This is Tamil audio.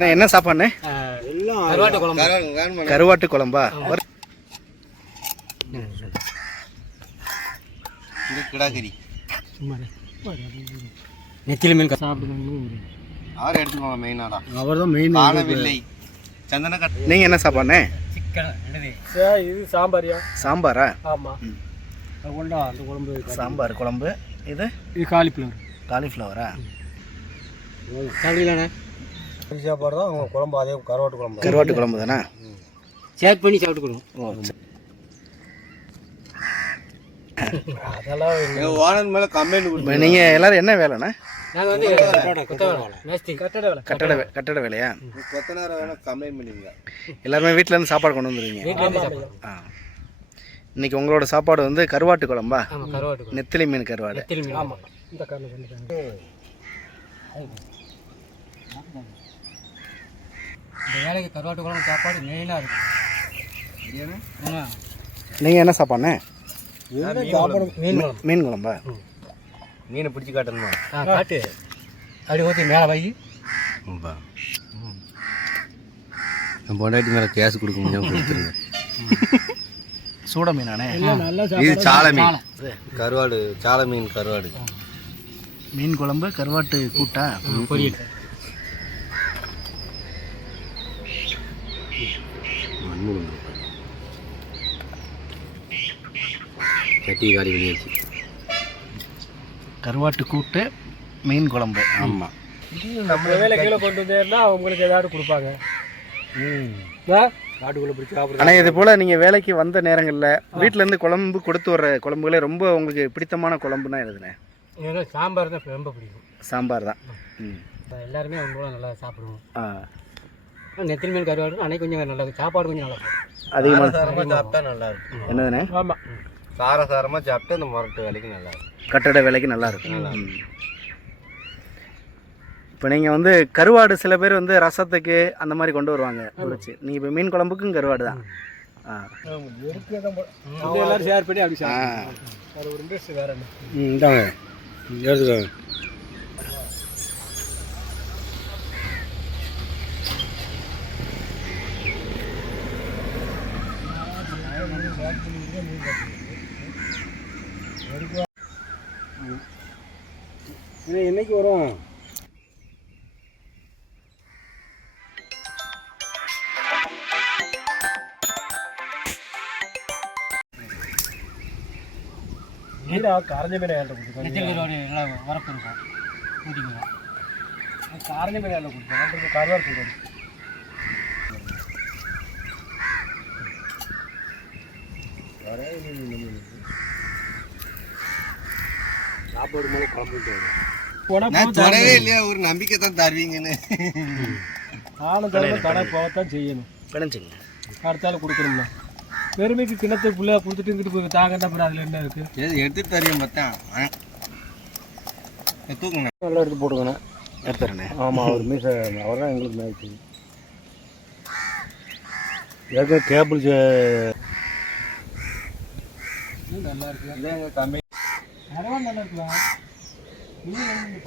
அண்ணா, என்ன சாப்பாடுண்ணே? கருவாட்டு குழம்பு. கிடாக்கறி நெத்திலி மீன் அவர் எடுத்துக்கோங்க மெயினாடா அவர் தான் மெயின் காணவில்லை. சந்தன என்ன சாப்பாடுண்ணே? சிக்கன் இது சாம்பாரியா? சாம்பாரா? ஆமாம் அது கொண்டா அந்த குழம்பு சாம்பார் குழம்பு இது? இது காலிஃப்ளவர். காலிஃப்ளவரா? சாப்பிடலாண்ணே சாப்பாடு தான் அவங்க குழம்பு அதே கருவாட்டு குழம்பு கருவாட்டு குழம்பு தானே? சேக் பண்ணி சாப்பிட்டுக்கணும். அதெல்லாம் ஓனர் மேல கம்ப்ளைண்ட் இப்ப நீங்க எல்லாரும் என்ன வேலைண்ணே? நாங்கள் வந்து கட்டட வேலை. கட்டட வேலையா? கொத்த நேரம் வேணா கம்ப்ளைண்ட் பண்ணிருங்க எல்லாருமே வீட்ல இருந்து சாப்பாடு கொண்டு வந்துருவீங்க. வீட்டிலேருந்து சாப்பிடுவோம் ஆ. இன்னைக்கு உங்களோட சாப்பாடு வந்து கருவாட்டு குழம்பா? ஆமாம் கருவாட்டு குழம்பு. நெத்திலி மீன் கருவாடு நெத்திலி மீன் ஆமாம் இந்த காரணம் பண்ணிட்டாங்க இந்த வேலைக்கு கருவாட்டு குழம்பு சாப்பாடு மெயினாக இருக்கும். ஆமா. நீங்க என்ன சாப்பாடுண்ணே? சாப்பாடு மீன் குழம்பு. மீன் குழம்பா. மீனை பிடிச்சி காட்டணுமா? ஆ காட்டு. அப்படி ஊற்றி மேலே வை. என் பொண்டாட்டி மேல கேஸ் கொடுக்க முடியாம கொடுத்துருங்க. சூட மீனாண்ணே நல்லா இது சாலை மீன். கருவாடு சாலை மீன் கருவாடு. மீன் குழம்பு கருவாட்டு கூட்டா. பொரியல். சட்டி காலி பண்ணியாச்சு. கருவாட்டு கூட்டு மீன் குழம்பு. ஆமாம் நம்ம வேலை கீழே கொண்டு வந்தேன்னா அவங்களுக்கு ஏதாவது கொடுப்பாங்க. காட்டுக்குள்ளே பிடிச்சி சாப்பிடுங்க ஆனா இது போல நீங்க வேலைக்கு வந்த நேரங்கள்ல வீட்ல இருந்து குழம்பு கொடுத்து வர்ற குழம்புகளே ரொம்ப உங்களுக்கு பிடித்தமான குழம்புனா எனக்கு சாம்பார் தான் ரொம்ப பிடிக்கும். சாம்பார் தான். ம். இப்ப எல்லாருமே அவங்க கூட நல்லா சாப்பிடுவோம். ஆ. நெத்திலி மீன் கருவாடு அன்னைக்கு கொஞ்சம் நல்லா. சாப்பாடு கொஞ்சம் நல்லா அதிகமாக சாப்பிட்டா நல்லா இருக்கும். என்னதுண்ணே? ஆமாம் சார சாரமாக சாப்பிட்டு அந்த முரட்டு வேலைக்கு நல்லா இருக்கும். கட்டட வேலைக்கு நல்லா இருக்கும். இப்போ நீங்கள் வந்து கருவாடு சில பேர் வந்து ரசத்துக்கு அந்த மாதிரி கொண்டு வருவாங்க பொரிச்சு நீங்கள் இப்போ மீன் குழம்புக்கும் கருவாடு தான். எல்லாரும் ஷேர் பண்ணி அப்படி ஒரு இன்ட்ரெஸ்ட் வேற என்ன? ம் இந்தாங்க எடுத்துக்கோங்க இது என்னைக்கு வரும்? நீரா காரஞ்ச மீன் ஏழை கொடுத்து எல்லாம் வரப்பு இருக்கும். ஊட்டிக்கலாம். காரஞ்ச மீன் ஏழை கொடுத்து கருவாடு சொல்கிறேன் சாப்பாடு மேலே நான் தொடவே இல்லையா? ஒரு நம்பிக்கை தான் தருவீங்கன்னு. நானும் தடவை கடை போகத்தான் செய்யணும். பிணைச்சிங்க அடுத்தால கொடுக்கணும்ல. பெருமைக்கு கிணத்து புள்ளையா கொடுத்துட்டு இங்கிட்டு போய் தாங்க தான் அப்புறம் அதில் என்ன இருக்கு? சரி எடுத்துட்டு தருவீங்க பார்த்தேன் தூக்குங்க. நல்லா எடுத்து போட்டுக்கணும் எடுத்துறேண்ணே ஆமாம் அவர் மீச அவர் தான் எங்களுக்கு மேய்ச்சி. ஏற்கனவே கேபிள் நல்லா இருக்கு. இதே எங்கள் கம்பெனி அடவா நல்லா இருக்கலாம் இது வந்து இந்த